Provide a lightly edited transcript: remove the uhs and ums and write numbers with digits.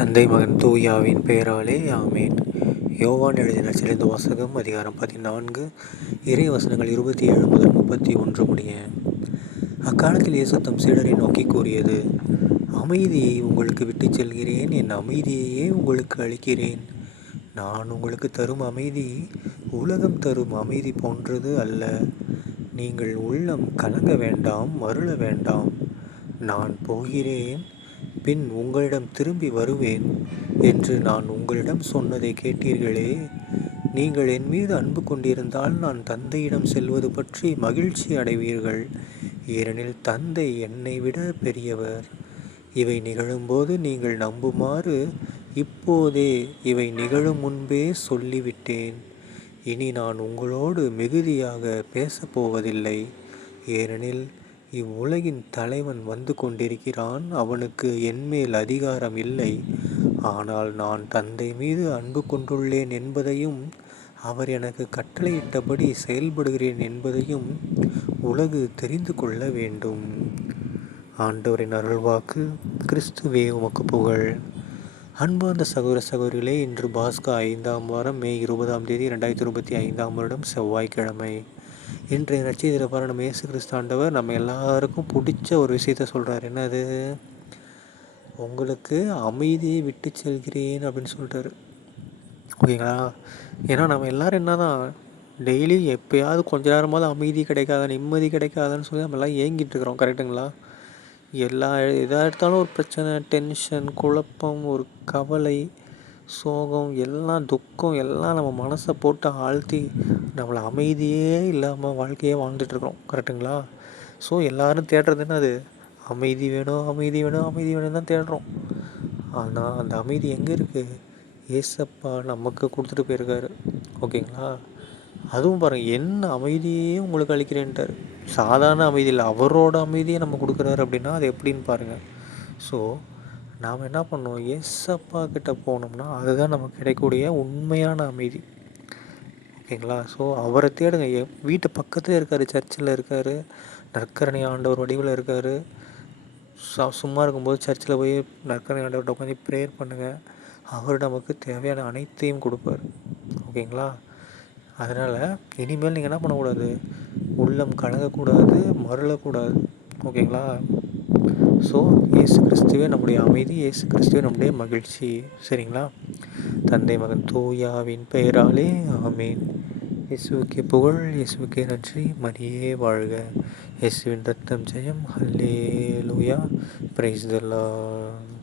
தந்தை மகன் தூயாவின் பெயராலே ஆமேன். யோவான் எழுதின நற்செய்தி வாசகம் அதிகாரம் 14 இறை வசனங்கள் 27 முதல் 31 முடிய. அக்காலத்தில் இயேசு தம் சீடரை நோக்கி கூறியது: அமைதியை உங்களுக்கு விட்டுச் செல்கிறேன், என் அமைதியையே உங்களுக்கு அளிக்கிறேன். நான் உங்களுக்கு தரும் அமைதி உலகம் தரும் அமைதி போன்றது அல்ல. நீங்கள் உள்ளம் கலங்க வேண்டாம், மருள வேண்டாம். நான் போகிறேன், பின் உங்களிடம் திரும்பி வருவேன் என்று நான் உங்களிடம் சொன்னதை கேட்டீர்களே. நீங்கள் என் மீது அன்பு கொண்டிருந்தால் நான் தந்தையிடம் செல்வது பற்றி மகிழ்ச்சி அடைவீர்கள், ஏனெனில் தந்தை என்னை விட பெரியவர். இவை நிகழும்போது நீங்கள் நம்புமாறு இப்போதே இவை நிகழும் முன்பே சொல்லிவிட்டேன். இனி நான் உங்களோடு மிகுதியாக பேசப்போவதில்லை, ஏனெனில் இவ்வுலகின் தலைவன் வந்து கொண்டிருக்கிறான். அவனுக்கு என்மேல் அதிகாரம் இல்லை. ஆனால் நான் தந்தை மீது அன்பு கொண்டுள்ளேன் என்பதையும் அவர் எனக்கு கட்டளையிட்டபடி செயல்படுகிறேன் என்பதையும் உலகு தெரிந்து கொள்ள வேண்டும். ஆண்டவரின் அருள்வாக்கு. கிறிஸ்துவே உமக்கு புகழ். அன்பார்ந்த சகோதர சகோதரிகளே, இன்று பாஸ்கா 5ஆம் வாரம் மே 20ஆம் தேதி 2025ஆம் வருடம் செவ்வாய்க்கிழமை. இன்றைய நற்செய்தியில் பாரு, நம்ம இயேசு கிறிஸ்து ஆண்டவர் நம்ம எல்லாருக்கும் பிடிச்ச ஒரு விஷயத்த சொல்கிறார். என்னது? உங்களுக்கு அமைதியை விட்டு செல்கிறேன் அப்படின்னு சொல்லிட்டாரு. ஓகேங்களா? ஏன்னா நம்ம எல்லோரும் என்ன தான் டெய்லி எப்போயாவது கொஞ்ச நேரமாவது அமைதி கிடைக்காத, நிம்மதி கிடைக்காதுன்னு சொல்லி நம்ம எல்லாம் ஏங்கிட்டு இருக்கிறோம். கரெக்டுங்களா? எதாக எடுத்தாலும் ஒரு பிரச்சனை, டென்ஷன், குழப்பம், ஒரு கவலை, சோகம், எல்லாம் துக்கம், எல்லாம் நம்ம மனசை போட்டு ஆழ்த்தி நம்மளை அமைதியே இல்லாமல் வாழ்க்கையே வாழ்ந்துட்டுருக்கோம். கரெக்டுங்களா? ஸோ எல்லோரும் தேடுறது என்னது? அமைதி வேணும், அமைதி வேணும், அமைதி வேணும் தான் தேடுறோம். ஆனால் அந்த அமைதி எங்கே இருக்குது? ஏசப்பா நமக்கு கொடுத்துட்டு போயிருக்காரு. ஓகேங்களா? அதுவும் பாருங்கள், என்ன அமைதியே உங்களுக்கு அளிக்கிறேன்ட்டார். சாதாரண அமைதி இல்லை, அவரோட அமைதியை நம்ம கொடுக்குறாரு. அப்படின்னா அது எப்படின்னு பாருங்கள். ஸோ நாம் என்ன பண்ணோம்? ஏசப்பா கிட்ட போனோம்னா அதுதான் நமக்கு கிடைக்கக்கூடிய உண்மையான அமைதி. ஓகேங்களா? ஸோ அவரை தேடுங்க. வீட்டு பக்கத்தில் இருக்கார், சர்ச்சில் இருக்கார், நற்கரணை ஆண்டவர் வடிவில் இருக்கார். சும்மா இருக்கும்போது சர்ச்சில் போய் நற்கரணை ஆண்டவர்கிட்ட உட்காந்து ப்ரேயர் பண்ணுங்கள். அவர் நமக்கு தேவையான அனைத்தையும் கொடுப்பார். ஓகேங்களா? அதனால் இனிமேல் நீங்கள் என்ன பண்ணக்கூடாது? உள்ளம் கலங்கக்கூடாது, மருளக்கூடாது. ஓகேங்களா? ஸோ இயேசு கிறிஸ்துவே நம்முடைய அமைதி, இயேசு கிறிஸ்துவே நம்முடைய மகிழ்ச்சி. சரிங்களா? தந்தை மகன் தூயாவின் பெயராலே ஆமேன். இயேசுவுக்கே புகழ், இயேசுவுக்கே நன்றி, மரியே வாழ்க. இயேசுவின் ரத்தம் ஜெயம். ஹல்லேலூயா. Praise the Lord.